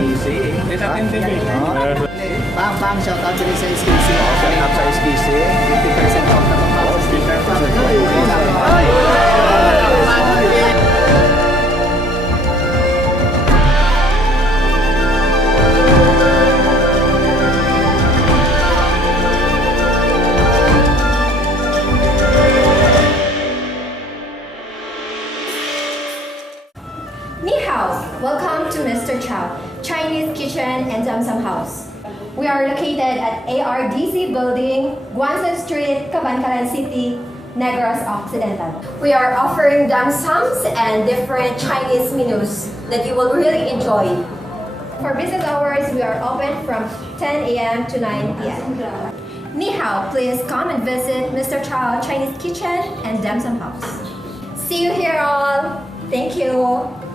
SKC. Bang, shout out diri sa SKC. Shout out sa SKC. 50% off na Ni hao! Welcome to Mr. Chow, Chinese Kitchen and Dimsum House. We are located at ARDC Building, Guanzon Street, Kabankalan City, Negros Occidental. We are offering dimsums and different Chinese menus that you will really enjoy. For business hours, we are open from 10 a.m. to 9 p.m. Ni hao, please come and visit Mr. Chow, Chinese Kitchen and Dimsum House. See you here all. Thank you.